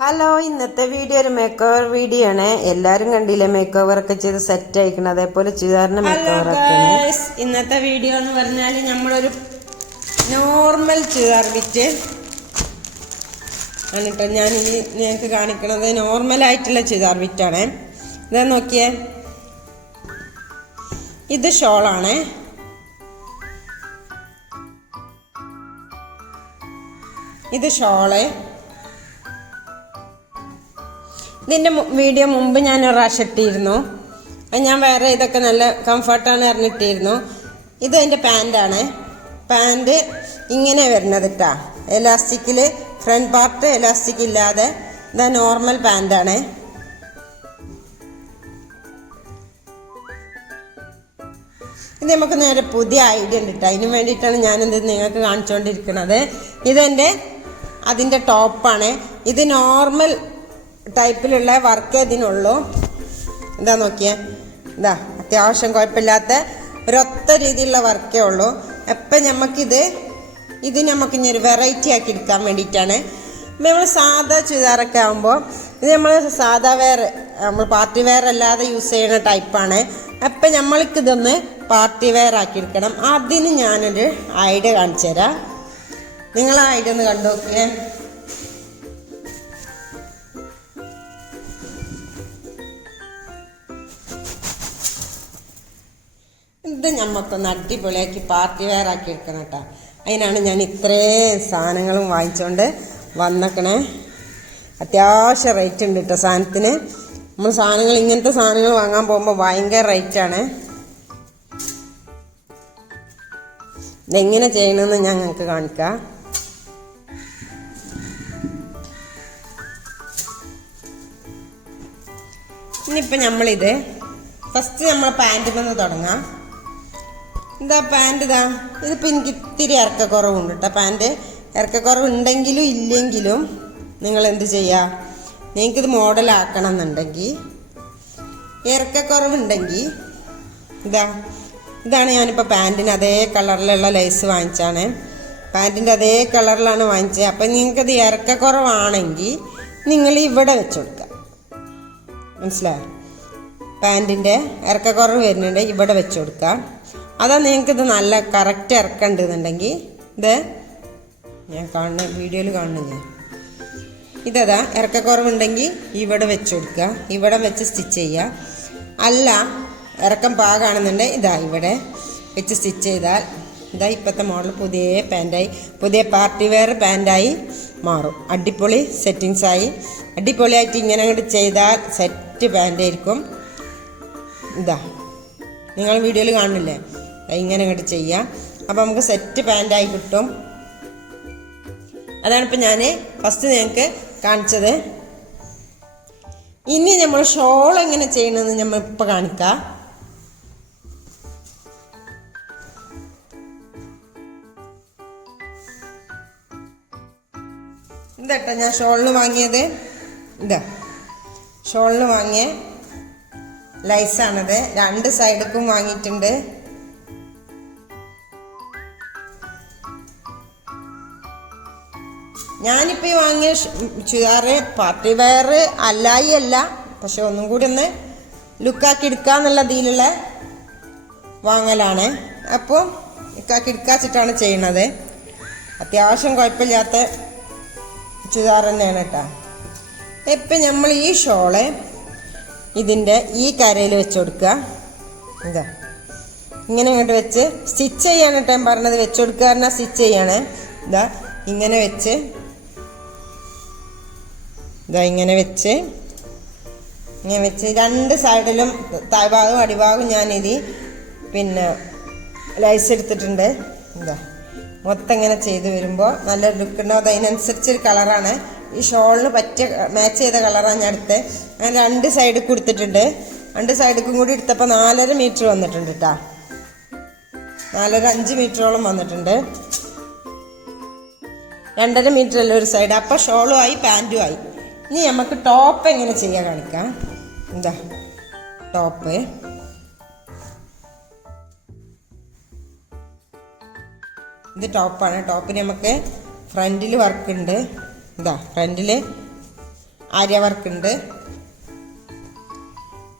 Hello ഇന്നത്തെ video ഒരു make over video ആണ്. എല്ലാരും കണ്ടില്ലേ മേക്ക് ഓവർ ഒക്കെ ചെയ്ത് സെറ്റ് അയക്കണം അതേപോലെ ചുരിദാറിന്റെ മേക്ക് ഓവർ ഇന്നത്തെ വീഡിയോ എന്ന് പറഞ്ഞാൽ നമ്മളൊരു നോർമൽ ചുരിദാർ വിറ്റ്. എന്നിട്ട് ഞാൻ ഇനി നിങ്ങൾക്ക് കാണിക്കണത് നോർമൽ ആയിട്ടുള്ള ചുരിദാർ വിറ്റാണ്. ഇതാ നോക്കിയേ. ഇത് ഷോളാണ്. ഇത് ഷോൾ. ഇതിന്റെ വീഡിയോ മുമ്പ് ഞാൻ ഒരു പ്രാവശ്യം ഇട്ടിരുന്നു. അത് ഞാൻ വേറെ ഇതൊക്കെ നല്ല കംഫർട്ടാണ് അറിഞ്ഞിട്ടിരുന്നു ഇത് എന്റെ പാന്റാണ് പാന്റ് ഇങ്ങനെ വരുന്നത് കേട്ടാ എലാസ്റ്റിക്കിൽ ഫ്രണ്ട് പാർട്ട് എലാസ്റ്റിക് ഇല്ലാതെ ഇതാ നോർമൽ പാന്റാണ് ഇത് നമുക്ക് നേരെ പുതിയ ഐഡിയ ഉണ്ട് കേട്ടോ അതിന് വേണ്ടിയിട്ടാണ് ഞാനിത് നിങ്ങൾക്ക് കാണിച്ചുകൊണ്ടിരിക്കുന്നത് ഇതെന്റെ അതിന്റെ ടോപ്പാണ്. ഇത് നോർമൽ ടൈപ്പിലുള്ള വർക്കേ ഇതിനുള്ളൂ. എന്താ നോക്കിയേ. ഇതാ അത്യാവശ്യം കുഴപ്പമില്ലാത്ത ഒരൊത്ത രീതിയിലുള്ള വർക്കേ ഉള്ളൂ. എപ്പം നമുക്കിത് ഇത് നമുക്ക് ഇനി ഒരു വെറൈറ്റി ആക്കി എടുക്കാൻ വേണ്ടിയിട്ടാണ്. നമ്മൾ സാധാ ചുരിദാറൊക്കെ ആകുമ്പോൾ ഇത് നമ്മൾ സാധാ വെയർ നമ്മൾ പാർട്ടി വെയർ അല്ലാതെ യൂസ് ചെയ്യുന്ന ടൈപ്പാണ് അപ്പം നമ്മൾക്കിതൊന്ന് പാർട്ടി വെയർ ആക്കി എടുക്കണം. അതിന് ഞാനൊരു ഐഡിയ കാണിച്ചു തരാം നിങ്ങൾ ആ ഐഡിയ ഒന്ന് കണ്ടു നോക്കിയേ. ഇത് ഞമ്മക്കൊന്ന് അടിപൊളിയാക്കി പാർട്ടി വെയർ ആക്കി എടുക്കണം കേട്ടോ അതിനാണ് ഞാൻ ഇത്രയും സാധനങ്ങളും വാങ്ങിച്ചുകൊണ്ട് വന്നേക്കണേ. അത്യാവശ്യം റേറ്റ് ഉണ്ട് കേട്ടോ സാധനത്തിന്. നമ്മൾ സാധനങ്ങൾ ഇങ്ങനത്തെ സാധനങ്ങൾ വാങ്ങാൻ പോകുമ്പോൾ ഭയങ്കര റേറ്റാണ് ഇതെങ്ങനെ ചെയ്യണമെന്ന് ഞാൻ നിങ്ങൾക്ക് കാണിക്കാം. ഇനിയിപ്പോൾ നമ്മളിത് ഫസ്റ്റ് നമ്മൾ പാന്റിൽ നിന്ന് തുടങ്ങാം. എന്താ പാന്റ് ഇതാ? ഇതിപ്പോൾ എനിക്ക് ഇത്തിരി ഇറക്കക്കുറവുണ്ട് കേട്ടോ പാന്റ് ഇറക്കക്കുറവുണ്ടെങ്കിലും ഇല്ലെങ്കിലും നിങ്ങൾ എന്ത് ചെയ്യുക നിങ്ങൾക്കിത് മോഡലാക്കണം എന്നുണ്ടെങ്കിൽ ഇറക്കക്കുറവുണ്ടെങ്കിൽ ഇതാ ഇതാണ് ഞാനിപ്പോൾ പാന്റിന് അതേ കളറിലുള്ള ലൈസ് വാങ്ങിച്ചാണ് പാന്റിന്റെ അതേ കളറിലാണ് വാങ്ങിച്ചത് അപ്പം നിങ്ങൾക്കത് ഇറക്കക്കുറവാണെങ്കിൽ നിങ്ങൾ ഇവിടെ വെച്ച് കൊടുക്കുക മനസ്സിലായോ? പാന്റിന്റെ ഇറക്കക്കുറവ് വരുന്നുണ്ട് ഇവിടെ വെച്ച് കൊടുക്കുക അതാ നിങ്ങൾക്കിത് നല്ല കറക്റ്റ് ഇറക്കണ്ടെന്നുണ്ടെങ്കിൽ ഇത് ഞാൻ കാണുന്ന വീഡിയോയിൽ കാണുന്നില്ലേ? ഇതതാ ഇറക്കക്കുറവുണ്ടെങ്കിൽ ഇവിടെ വെച്ച് കൊടുക്കുക ഇവിടെ വെച്ച് സ്റ്റിച്ച് ചെയ്യുക അല്ല ഇറക്കം പാകാണെന്നുണ്ടെങ്കിൽ ഇതാ ഇവിടെ വെച്ച് സ്റ്റിച്ച് ചെയ്താൽ ഇതാ ഇപ്പോഴത്തെ മോഡൽ പുതിയ പാന്റായി പുതിയ പാർട്ടി വെയർ പാന്റായി മാറും. അടിപൊളി സെറ്റിങ്സായി അടിപൊളിയായിട്ട് ഇങ്ങനെ അങ്ങോട്ട് ചെയ്താൽ സെറ്റ് പാന്റായിരിക്കും ഇതാ നിങ്ങൾ വീഡിയോയിൽ കാണില്ലേ ദാ ഇങ്ങനെ അങ്ങോട്ട് ചെയ്യാം. അപ്പോൾ നമുക്ക് സെറ്റ് പാന്റായി കിട്ടും. അതാണ് ഇപ്പം ഞാൻ ഫസ്റ്റ് നിങ്ങൾക്ക് കാണിച്ചത്. ഇനി നമ്മൾ ഷോൾ എങ്ങനെ ചെയ്യണമെന്ന് നമ്മൾ ഇപ്പം കാണിക്കാം. ഇതട്ടോ ഞാൻ ഷോളിന് വാങ്ങിയത്? ഇതാ. ഷോളിന് വാങ്ങിയ ലൈസാണത്. രണ്ട് സൈഡിക്കും വാങ്ങിയിട്ടുണ്ട്. ഞാനിപ്പോൾ ഈ വാങ്ങിയ ചുരിദാറ് പാർട്ടി വെയർ അല്ലായി അല്ല പക്ഷെ ഒന്നും കൂടി ഒന്ന് ലുക്കാക്കി എടുക്കാന്നുള്ള ഇതിലുള്ള വാങ്ങലാണ്. അപ്പോൾ ലുക്കാക്കി എടുക്കാച്ചിട്ടാണ് ചെയ്യണത്. അത്യാവശ്യം കുഴപ്പമില്ലാത്ത ചുരിദാർ തന്നെയാണ് കേട്ടോ. ഇപ്പം നമ്മൾ ഈ ഷോൾ ഇതിന്റെ ഈ കരയിൽ വെച്ച് കൊടുക്കുക. എന്താ ഇങ്ങനെ ഇങ്ങോട്ട് വെച്ച് സ്റ്റിച്ച് ചെയ്യാണ് കേട്ടോ ഞാൻ പറഞ്ഞത്. വെച്ച് കൊടുക്കുക സ്റ്റിച്ച് ചെയ്യാണ്. ഇതാ. ഇങ്ങനെ വെച്ച് ഇതാ ഇങ്ങനെ വെച്ച്. ഇങ്ങനെ വെച്ച് രണ്ട് സൈഡിലും താഴ്ഭാഗവും അടിഭാഗവും ഇതി പിന്നെ ലൈസ് എടുത്തിട്ടുണ്ട്. എന്താ മൊത്തം ഇങ്ങനെ ചെയ്ത് വരുമ്പോൾ നല്ല ലുക്ക് ഉണ്ടാവും അത് അതിനനുസരിച്ചൊരു കളറാണ് ഈ ഷോളിന് പറ്റിയ മാച്ച് ചെയ്ത കളറാണ് ഞാൻ എടുത്തത് ഞാൻ രണ്ട് സൈഡിൽ കൊടുത്തിട്ടുണ്ട്. രണ്ട് സൈഡിക്കും കൂടി എടുത്തപ്പോൾ നാലര മീറ്റർ വന്നിട്ടുണ്ട് കേട്ടോ നാലര അഞ്ച് മീറ്ററോളം വന്നിട്ടുണ്ട്. രണ്ടര മീറ്റർ അല്ല ഒരു സൈഡ് അപ്പോൾ ഷോളും ആയി ആയി. ഇനി നമുക്ക് ടോപ്പ് എങ്ങനെ ചെയ്യാൻ കാണിക്കാം. എന്താ? ടോപ്പ് ഇത് ടോപ്പാണ് ടോപ്പിന് നമുക്ക് ഫ്രണ്ടിൽ വർക്ക് ഉണ്ട്. ഇതാ ഫ്രണ്ടിൽ ആര്യ വർക്ക് ഉണ്ട്.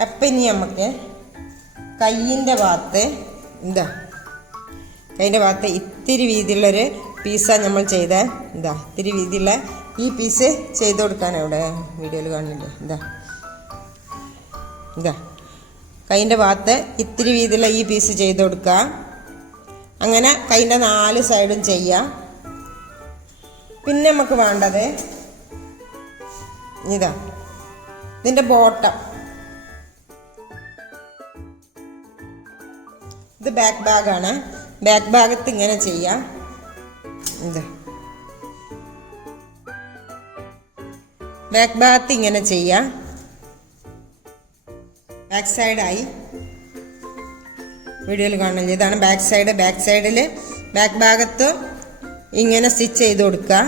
അപ്പം ഇനി നമുക്ക് കയ്യിന്റെ ഭാഗത്ത് എന്താ കയ്യിന്റെ ഭാഗത്ത് ഇത്തിരി വീതിയുള്ളൊരു പീസാണ് നമ്മൾ ചെയ്ത എന്താ ഇത്തിരി വീതിയുള്ള ഈ പീസ് ചെയ്ത് കൊടുക്കാൻ അവിടെ വീഡിയോയിൽ കാണില്ലേ? ഇതാ. ഇതാ. കൈന്റെ ഭാഗത്ത് ഇത്തിരി വീതിയുള്ള ഈ പീസ് ചെയ്ത് കൊടുക്കുക. അങ്ങനെ കൈന്റെ നാല് സൈഡും ചെയ്യാം പിന്നെ നമുക്ക് വേണ്ടത് ഇതാ. ഇതിന്റെ ബോട്ടം ഇത് ബാക്ക് ബാഗാണ് ബാക്ക് ഭാഗത്ത് ഇങ്ങനെ ചെയ്യാം ഇതാ. ബാക്ക് ഭാഗത്ത് ഇങ്ങനെ ചെയ്യാം. ബാക്ക് സൈഡായി വീഡിയോയിൽ കാണുന്നില്ല ഇതാണ് ബാക്ക് സൈഡ് ബാക്ക് സൈഡിൽ ബാക്ക് ഭാഗത്ത് ഇങ്ങനെ സ്റ്റിച്ച് ചെയ്ത് കൊടുക്കുക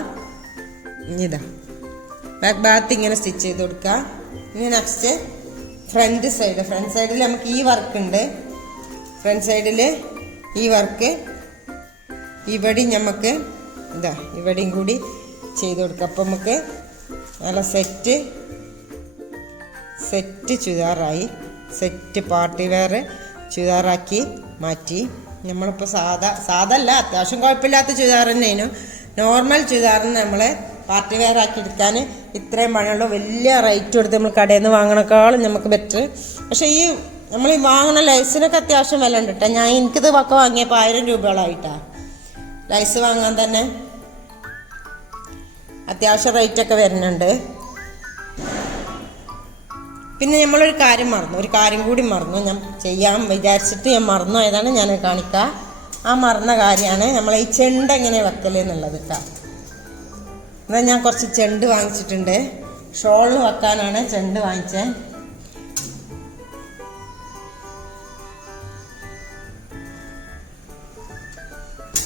ഇതാ. ബാക്ക് ഭാഗത്ത് ഇങ്ങനെ സ്റ്റിച്ച് ചെയ്ത് കൊടുക്കുക ഇനി നെക്സ്റ്റ് ഫ്രണ്ട് സൈഡ് ഫ്രണ്ട് സൈഡിൽ നമുക്ക് ഈ വർക്ക് ഉണ്ട്. ഫ്രണ്ട് സൈഡിൽ ഈ വർക്ക് ഇവിടെയും നമുക്ക് ഇതാ ഇവിടെയും കൂടി ചെയ്ത് കൊടുക്കുക അപ്പം നമുക്ക് നല്ല സെറ്റ് സെറ്റ് ചുരിദാറായി. സെറ്റ് പാർട്ടി വെയർ ചുരിദാറാക്കി മാറ്റി. നമ്മളിപ്പോൾ സാധാ അല്ല അത്യാവശ്യം കുഴപ്പമില്ലാത്ത ചുരിദാർ തന്നെയാണ്. നോർമൽ ചുരിദാറിന് നമ്മൾ പാർട്ടി വെയർ ആക്കി എടുക്കാൻ ഇത്രയും മഴയുള്ള വലിയ റേറ്റ് കൊടുത്ത് നമ്മൾ കടയിൽ നിന്ന് വാങ്ങണേക്കാളും നമുക്ക് ബെറ്റർ പക്ഷേ ഈ നമ്മൾ ഈ വാങ്ങണ ലൈസിനൊക്കെ അത്യാവശ്യം വില ഉണ്ട് കേട്ടോ ഞാൻ എനിക്കിത് ഒക്കെ വാങ്ങിയപ്പോൾ ആയിരം രൂപയോളായിട്ടാണ് ലൈസ് വാങ്ങാൻ തന്നെ അത്യാവശ്യം റേറ്റൊക്കെ വരുന്നുണ്ട്. പിന്നെ നമ്മളൊരു കാര്യം മറന്നു. ഒരു കാര്യം കൂടി മറന്നു. ഞാൻ ചെയ്യാൻ വിചാരിച്ചിട്ട് ഞാൻ മറന്നു ഏതാണ് ഞാൻ കാണിക്കുക ആ മറന്ന കാര്യമാണ് നമ്മൾ ഈ ചെണ്ട് എങ്ങനെ വെക്കൽ എന്നുള്ളത് എന്നാൽ ഞാൻ കുറച്ച് ചെണ്ട് വാങ്ങിച്ചിട്ടുണ്ട്. ഷോളിൽ വെക്കാനാണ് ചെണ്ട് വാങ്ങിച്ചത്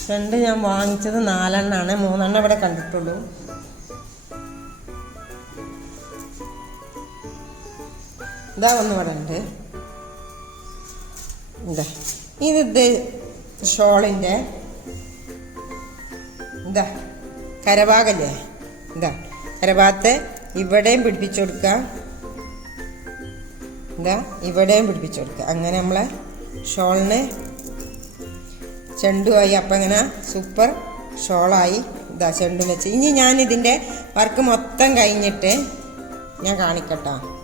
ചെണ്ട് ഞാൻ വാങ്ങിച്ചത് നാലെണ്ണമാണ് മൂന്നെണ്ണം ഇവിടെ കണ്ടിട്ടുള്ളൂ. ഇതാ ഒന്ന് ഇവിടെ ഉണ്ട്. ഇതാ. ഇത് ഷോളിന്റെ ഇതാ കരഭാഗല്ലേ? ഇതാ കരഭാഗത്ത് ഇവിടെയും പിടിപ്പിച്ചു കൊടുക്കുക. ഇതാ ഇവിടെയും പിടിപ്പിച്ചു കൊടുക്കുക. അങ്ങനെ നമ്മളെ ഷോളിന് ചെണ്ടുമായി അപ്പം ഇങ്ങനെ സൂപ്പർ ഷോളായി ഇതാ ചെണ്ടും വെച്ച്. ഇനി ഞാൻ ഇതിന്റെ വർക്ക് മൊത്തം കഴിഞ്ഞിട്ട് ഞാൻ കാണിക്കട്ടോ.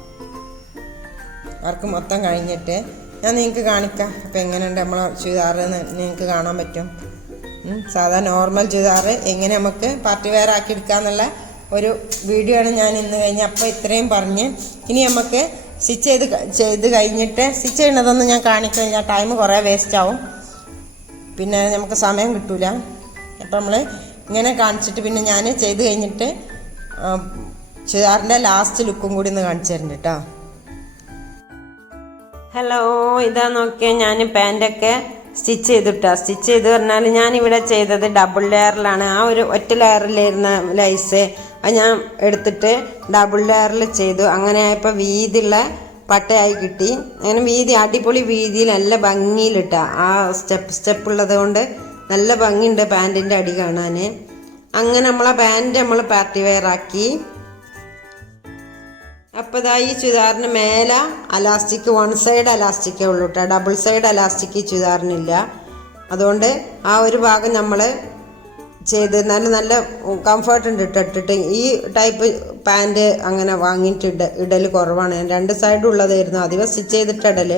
വർക്ക് മൊത്തം കഴിഞ്ഞിട്ട് ഞാൻ നിങ്ങൾക്ക് കാണിക്കാം. അപ്പം എങ്ങനെയുണ്ട് നമ്മളെ ചുരിദാർ നിങ്ങൾക്ക് കാണാൻ പറ്റും. സാധാ നോർമൽ ചുരിദാർ എങ്ങനെ നമുക്ക് പാർട്ടി വെയർ ആക്കി എടുക്കാന്നുള്ള ഒരു വീഡിയോ ആണ് ഞാൻ ഇന്ന് കഴിഞ്ഞ് അപ്പോൾ ഇത്രയും പറഞ്ഞ്. ഇനി നമുക്ക് സ്റ്റിച്ച് ചെയ്ത് ചെയ്ത് കഴിഞ്ഞിട്ട് സ്റ്റിച്ച് ചെയ്യണതൊന്നും ഞാൻ കാണിക്കില്ല ടൈം കുറേ വേസ്റ്റ് ആവും. പിന്നെ നമുക്ക് സമയം കിട്ടൂല. അപ്പം നമ്മൾ ഇങ്ങനെ കാണിച്ചിട്ട് പിന്നെ ഞാൻ ചെയ്ത് കഴിഞ്ഞിട്ട് ചുരിദാറിന്റെ ലാസ്റ്റ് ലുക്കും കൂടി ഒന്ന് കാണിച്ചു തരുന്നുണ്ട് കേട്ടോ ഹലോ ഇതാ നോക്കിയ ഞാൻ പാന്റൊക്കെ സ്റ്റിച്ച് ചെയ്തിട്ടാ. സ്റ്റിച്ച് ചെയ്ത് പറഞ്ഞാൽ ഞാൻ ഇവിടെ ചെയ്തത് ഡബിൾ ലെയറിലാണ് ആ ഒരു ഒറ്റ ലെയറിലിരുന്ന ലൈസ്. അത് ഞാൻ എടുത്തിട്ട് ഡബിൾ ലെയറിൽ ചെയ്തു. അങ്ങനെ ആയപ്പോൾ വീതിയുള്ള പട്ടയായി കിട്ടി. അങ്ങനെ വീതി അടിപൊളി വീതിയിൽ നല്ല ഭംഗിയിലിട്ട. ആ സ്റ്റെപ്പ് സ്റ്റെപ്പ് ഉള്ളത് കൊണ്ട് നല്ല ഭംഗിയുണ്ട് പാന്റിന്റെ അടി കാണാൻ അങ്ങനെ നമ്മളെ പാന്റ് നമ്മൾ പാർട്ടി വെയർ ആക്കി അപ്പോൾ ഇതാ ഈ ചുരിദാറിന് മേലെ അലാസ്റ്റിക് വൺ സൈഡ് അലാസ്റ്റിക്കേ ഉള്ളൂ കേട്ടോ. ഡബിൾ സൈഡ് അലാസ്റ്റിക് ഈ ചുരിദാറിനില്ല. അതുകൊണ്ട് ആ ഒരു ഭാഗം നമ്മൾ ചെയ്ത് നല്ല നല്ല കംഫർട്ട് ഉണ്ട് ഇട്ട് ഇട്ടിട്ട്. ഈ ടൈപ്പ് പാന്റ് അങ്ങനെ വാങ്ങിയിട്ട് ഇട ഇടൽ കുറവാണ്. രണ്ട് സൈഡും ഉള്ളതായിരുന്നു. അധികം സ്റ്റിച്ച് ചെയ്തിട്ട് ഇടൽ.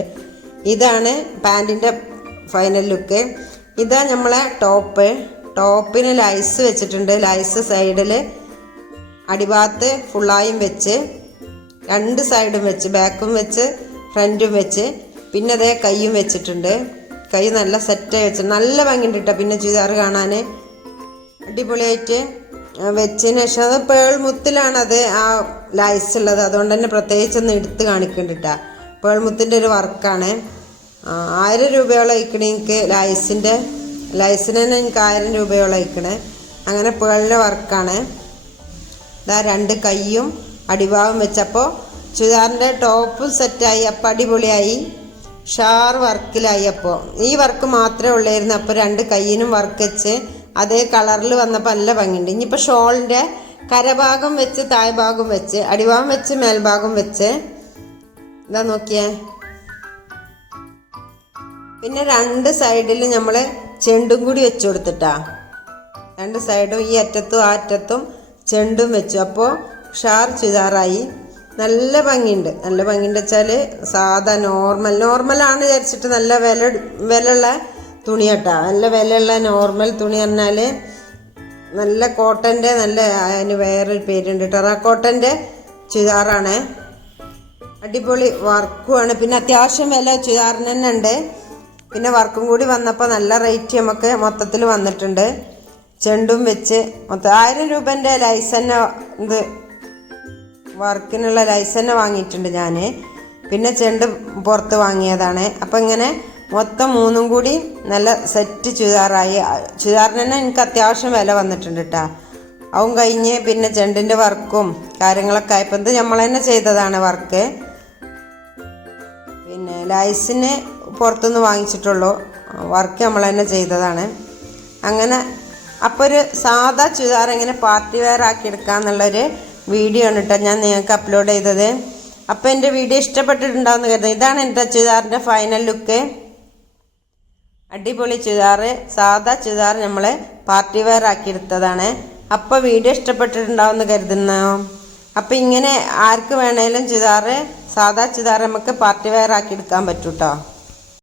ഇതാണ് പാന്റിന്റെ ഫൈനൽ ലുക്ക് ഇതാ നമ്മളെ ടോപ്പ് ടോപ്പിന് ലൈസ് വെച്ചിട്ടുണ്ട്. ലൈസ് സൈഡിൽ അടിഭാഗത്ത് ഫുള്ളായും വെച്ച് രണ്ട് സൈഡും വെച്ച് ബാക്കും വെച്ച് ഫ്രണ്ടും വെച്ച് പിന്നെ അതേ കൈയും വെച്ചിട്ടുണ്ട്. കൈ നല്ല സെറ്റായി വെച്ച് നല്ല ഭംഗിയുണ്ട് കേട്ടോ പിന്നെ ചുരിദാർ കാണാൻ അടിപൊളിയായിട്ട് വെച്ചതിന് ശേഷം അത് പേൾ മുത്തിലാണത് ആ ലൈസ് ഉള്ളത്. അതുകൊണ്ട് തന്നെ പ്രത്യേകിച്ചൊന്ന് എടുത്ത് കാണിക്കുന്നുണ്ട് കേട്ടോ പേൾമുത്തിന്റെ ഒരു വർക്കാണ്. ആയിരം രൂപയോളം അയക്കണേ എനിക്ക് ലൈസിന്റെ ലൈസിന് തന്നെ എനിക്ക് ആയിരം രൂപയോളം അയക്കണേ. അങ്ങനെ പേളിന്റെ വർക്കാണ് ഇതാ രണ്ട് കൈയും അടിഭാഗം വെച്ചപ്പോൾ ചുരിദാറിന്റെ ടോപ്പും സെറ്റായി അപ്പം അടിപൊളിയായി ഷാർ വർക്കിലായി അപ്പോൾ ഈ വർക്ക് മാത്രമേ ഉള്ളായിരുന്നു അപ്പോൾ രണ്ട് കൈയിനും വർക്ക് വെച്ച് അതേ കളറിൽ വന്നപ്പോൾ നല്ല ഭംഗിയുണ്ട്. ഇനിയിപ്പോൾ ഷോളിന്റെ കരഭാഗം വെച്ച് താഴ്ഭാഗം വെച്ച് അടിഭാഗം വെച്ച് മേൽഭാഗം വെച്ച് ഇതാ നോക്കിയേ. പിന്നെ രണ്ട് സൈഡിൽ നമ്മൾ ചെണ്ടും കൂടി വെച്ച് കൊടുത്തിട്ടാ. രണ്ട് സൈഡും ഈ അറ്റത്തും ആ അറ്റത്തും ചെണ്ടും വെച്ചു. അപ്പോൾ ഷാർ ചുരിദാറായി നല്ല ഭംഗിയുണ്ട്. നല്ല ഭംഗിയുണ്ട് വെച്ചാൽ സാധാ നോർമൽ നോർമലാണ് വിചാരിച്ചിട്ട് നല്ല വില വിലയുള്ള തുണി കേട്ടോ നല്ല വിലയുള്ള നോർമൽ തുണി പറഞ്ഞാൽ നല്ല കോട്ടന്റെ നല്ല അതിന് വേറൊരു പേരുണ്ട്. ടെറാക്കോട്ടന്റെ ചുരിദാറാണ് അടിപൊളി വർക്കുമാണ് പിന്നെ അത്യാവശ്യം വില ചുരിദാറിന് തന്നെ ഉണ്ട്. പിന്നെ വർക്കും കൂടി വന്നപ്പോൾ നല്ല റേറ്റ് നമുക്ക് മൊത്തത്തിൽ വന്നിട്ടുണ്ട്. ചെണ്ടും വെച്ച് മൊത്തം ആയിരം രൂപന്റെ ലൈസന്നെ ഇത് വർക്കിനുള്ള ലൈസന്നെ വാങ്ങിയിട്ടുണ്ട് ഞാൻ പിന്നെ ചെണ്ട് പുറത്ത് വാങ്ങിയതാണ്. അപ്പം ഇങ്ങനെ മൊത്തം മൂന്നും കൂടി നല്ല സെറ്റ് ചുരിദാറായി. ചുരിദാറിന് തന്നെ എനിക്ക് അത്യാവശ്യം വില വന്നിട്ടുണ്ട് കേട്ടോ അവൻ കഴിഞ്ഞ് പിന്നെ ചെണ്ടിന്റെ വർക്കും കാര്യങ്ങളൊക്കെ ആയപ്പോൾ ഇത് നമ്മൾ തന്നെ ചെയ്തതാണ് വർക്ക്. പിന്നെ ലൈസിന് പുറത്തുനിന്ന് വാങ്ങിച്ചിട്ടുള്ളൂ. വർക്ക് നമ്മൾ തന്നെ ചെയ്തതാണ്. അങ്ങനെ അപ്പോൾ ഒരു സാധാ ചുരിദാർ എങ്ങനെ പാർട്ടി വെയർ ആക്കി എടുക്കാന്നുള്ളൊരു വീഡിയോ ആണ് കേട്ടോ ഞാൻ നിങ്ങൾക്ക് അപ്ലോഡ് ചെയ്തത്. അപ്പോൾ എന്റെ വീഡിയോ ഇഷ്ടപ്പെട്ടിട്ടുണ്ടാവുമെന്ന് കരുതുന്നത് ഇതാണ് എന്റെ ചുരിദാറിന്റെ ഫൈനൽ ലുക്ക് അടിപൊളി ചുരിദാർ സാധാ ചുരിദാർ നമ്മൾ പാർട്ടി വെയർ ആക്കി എടുത്തതാണ് അപ്പോൾ വീഡിയോ ഇഷ്ടപ്പെട്ടിട്ടുണ്ടാവുമെന്ന് കരുതുന്നു. അപ്പോൾ ഇങ്ങനെ ആർക്ക് വേണേലും ചുരിദാർ സാധാ ചുരിദാർ നമുക്ക് പാർട്ടി വെയർ ആക്കി എടുക്കാൻ പറ്റൂട്ടോ.